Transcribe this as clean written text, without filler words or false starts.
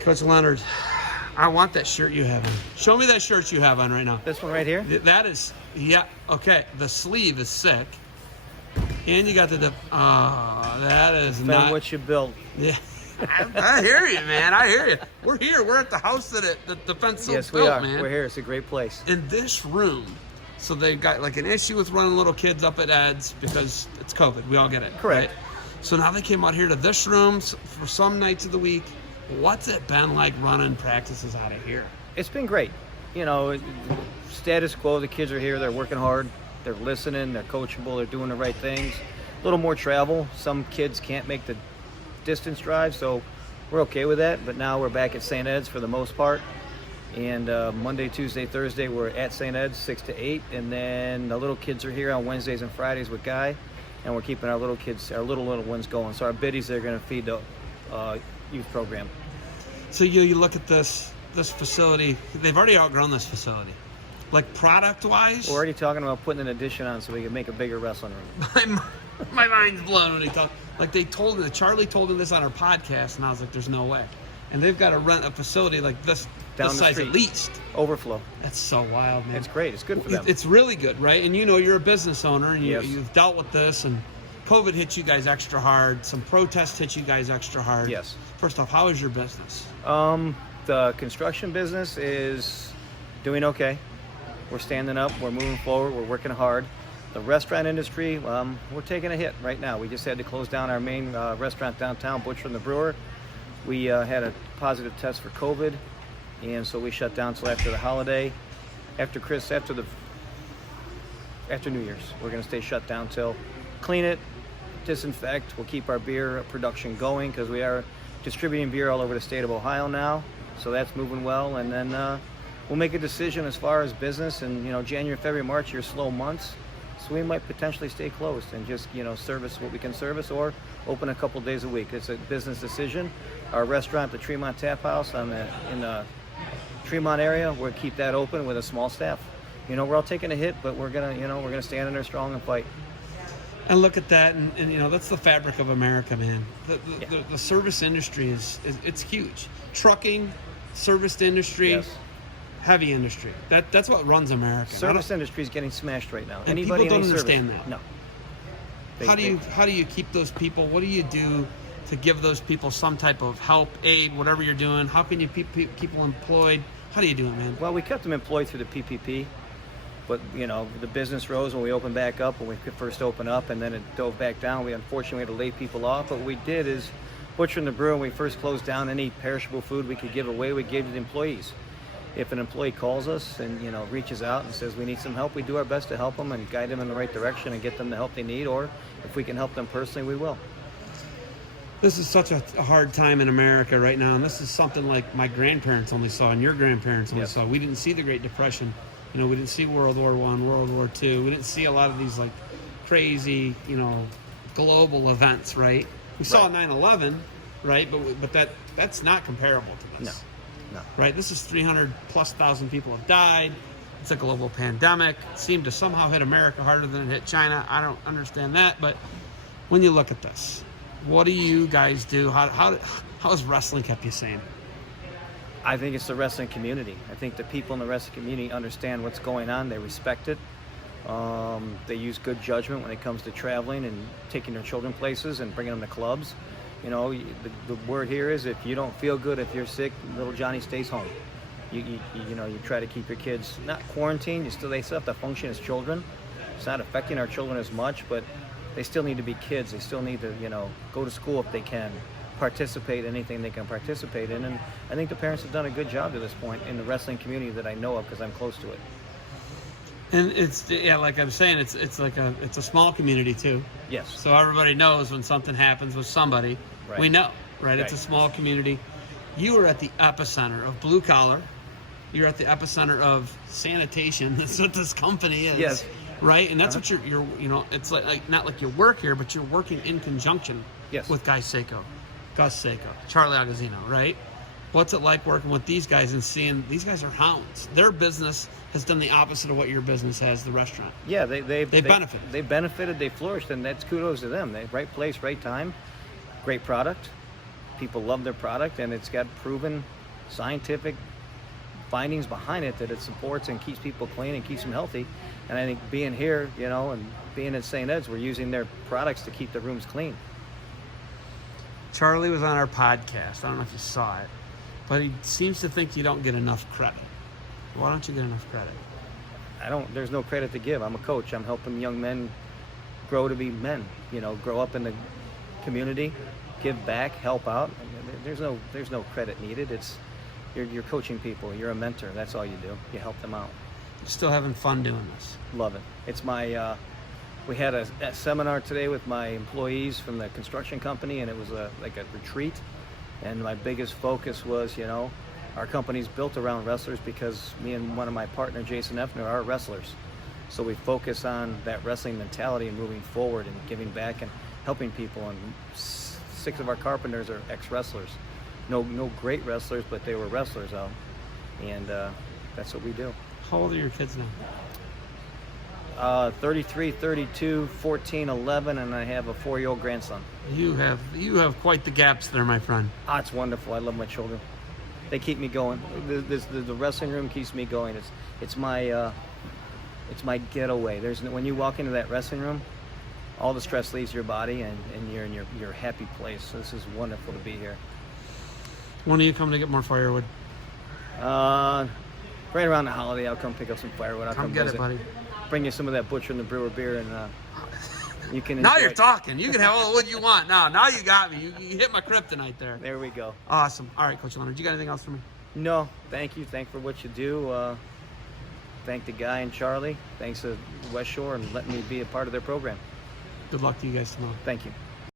Coach Leonard, I want that shirt you have on. Show me that shirt you have on right now. This one right here? That is, yeah, okay. The sleeve is sick. And you got that is not what you built. Yeah. I hear you, man. I hear you. We're here. We're at the house that the fence built, Yes, we are. man. We're here. It's a great place. In this room, so they've got like an issue with running little kids up at Ed's because it's COVID. We all get it. Correct. Right? So now they came out here to this room for some nights of the week. What's it been like running practices out of here? It's been great. You know, status quo. The kids are here. They're working hard. They're listening. They're coachable. They're doing the right things. A little more travel. Some kids can't make the distance drive, so we're okay with that. But now we're back at St. Ed's for the most part. And Monday, Tuesday, Thursday, we're at St. Ed's 6 to 8. And then the little kids are here on Wednesdays and Fridays with Guy. And we're keeping our little kids, our little ones going. So our biddies are going to feed the youth program. So you look at this facility. They've already outgrown this facility. Like product-wise? We're already talking about putting an addition on so we can make a bigger wrestling room. My mind's blown when he talked. Like Charlie told me this on our podcast, and I was like, there's no way. And they've got to rent a facility like this size street. at least. Overflow. That's so wild, man. It's great. It's good for them. It's really good, right? And you're a business owner, and Yes. you've dealt with this, and COVID hit you guys extra hard. Some protests hit you guys extra hard. Yes. First off, how is your business? The construction business is doing okay. We're standing up. We're moving forward. We're working hard. The restaurant industry, we're taking a hit right now. We just had to close down our main restaurant downtown, Butcher and the Brewer. We had a positive test for COVID, and so we shut down till after the holiday. After New Year's, we're going to stay shut down till clean it, disinfect. We'll keep our beer production going because we are distributing beer all over the state of Ohio now, so that's moving well. And then we'll make a decision as far as business. And January, February, March are slow months. So we might potentially stay closed and just, service what we can service or open a couple days a week. It's a business decision. Our restaurant, the Tremont Tap House in the Tremont area, we'll keep that open with a small staff. We're all taking a hit, but we're gonna stand in there strong and fight. And look at that, and that's the fabric of America, man. The service industry it's huge. Trucking, service industry. Yes. Heavy industry. That's what runs America. Service industry is getting smashed right now. And Anybody people don't in understand service, that. No. How do you keep those people? What do you do to give those people some type of help, aid, whatever you're doing? How can you keep people employed? How do you do it, man? Well, we kept them employed through the PPP, but the business rose when we opened back up, when we could first open up, and then it dove back down. We unfortunately had to lay people off. But what we did is Butcher and the Brewer, when we first closed down, any perishable food we could give away, we gave to the employees. If an employee calls us and reaches out and says we need some help, we do our best to help them and guide them in the right direction and get them the help they need. Or if we can help them personally, we will. This is such a hard time in America right now, and this is something like my grandparents only saw and your grandparents only saw. We didn't see the Great Depression. We didn't see World War I, World War II. We didn't see a lot of these like crazy, global events, right? We saw 9/11, right? But that's not comparable to this. No. Right? This is 300,000+ people have died. It's a global pandemic. It seemed to somehow hit America harder than it hit China. I don't understand that, but when you look at this, what do you guys do? How has wrestling kept you sane? I think it's the wrestling community. I think the people in the wrestling community understand what's going on. They respect it. They use good judgment when it comes to traveling and taking their children places and bringing them to clubs. The word here is if you don't feel good, if you're sick, little Johnny stays home. You try to keep your kids not quarantined. They still have to function as children. It's not affecting our children as much, but they still need to be kids. They still need to go to school if they can, participate in anything they can participate in. And I think the parents have done a good job to this point in the wrestling community that I know of because I'm close to it. And it's like I'm saying, it's a small community too. Yes. So everybody knows when something happens with somebody. Right. We know, right? It's a small community. You are at the epicenter of blue collar. You're at the epicenter of sanitation. That's what this company is. Yes. Right? And that's what you're it's like not like you work here, but you're working in conjunction with Gus Seiko, Charlie Agazino, right? What's it like working with these guys and seeing these guys are hounds? Their business has done the opposite of what your business has, the restaurant. Yeah, they benefited. They benefited, they flourished, and that's kudos to them. Right place, right time, great product, people love their product, and it's got proven scientific findings behind it that it supports and keeps people clean and keeps them healthy. And I think being here, and being at St. Ed's, we're using their products to keep the rooms clean. Charlie was on our podcast. I don't know if you saw it, but he seems to think you don't get enough credit. Why don't you get enough credit? There's no credit to give. I'm a coach. I'm helping young men grow to be men, grow up in the community, give back, help out. There's no credit needed. You're coaching people. You're a mentor. That's all you do. You help them out. You're still having fun doing this. Love it. It's my, we had a seminar today with my employees from the construction company, and it was like a retreat. And my biggest focus was, our company's built around wrestlers because me and one of my partner, Jason Effner, are wrestlers. So we focus on that wrestling mentality and moving forward and giving back and helping people. And 6 of our carpenters are ex-wrestlers. No great wrestlers, but they were wrestlers, though. And that's what we do. How old are your kids now? 33, 32, 14, 11, and I have a 4-year-old grandson. You have quite the gaps there, my friend. It's wonderful. I love my children. They keep me going. The wrestling room keeps me going. It's my getaway. When you walk into that wrestling room, all the stress leaves your body, and you're in your happy place. So this is wonderful to be here. When are you coming to get more firewood? Right around the holiday, I'll come pick up some firewood. I'll Come get visit. it, buddy. Bring you some of that Butcher and the Brewer beer, and you can. Now enjoy you're it. talking. You can have all the wood you want. Now you got me. You hit my kryptonite there. There we go. Awesome. All right, Coach Leonard, you got anything else for me? No, thank you. Thank for what you do. Thank the guy and Charlie. Thanks to Westshore and letting me be a part of their program. Good luck to you guys tomorrow. Thank you.